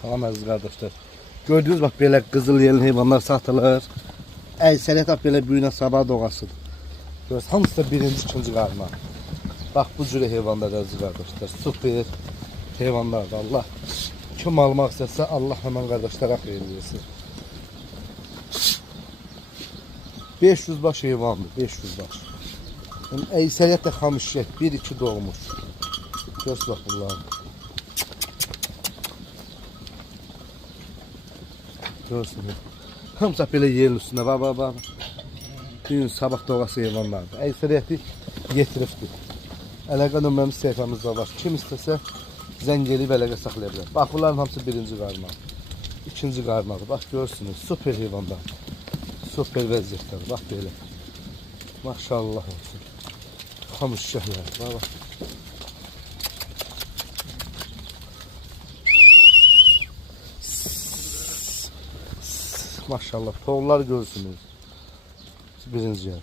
Salam əziz qardaşlar. Gördünüz bax belə qızıl yelin heyvanlar satılır. Əksəriyyət bax belə büyünə sabah doğasıdır. Görürsünüz hamısı da birinci, ikinci qarma. Bax bu cür heyvanlar əziz qardaşlar. Super heyvanlardır. Allah kim almaq istəsə Allah həmin qardaşlara xeyir versin. 500 baş heyvandır, 500 baş. Yəni əksəriyyət də xamışət, 1-2 doğmuş. Görürsünüz bax bunlar. Görürsünüz. Hamısı belə yerin üstündə, bax. Gün sabah doğası heyvanlardır. Əksəriyyəti yetiribdir. Əlaqə nömrəmiz səhifəmizdə var. Kim istəsə zəng eləyib əlaqə saxlaya bilər. Bax bunların hamısı birinci qarmaq. İkinci qarmaq. Bax görürsünüz. Super heyvanlar. Super vəziyyətlər. Bax belə. Maşallah olsun. Xamış şəhlər. Bax. Maşallah. Toğullar görürsünüz. Birinci yer.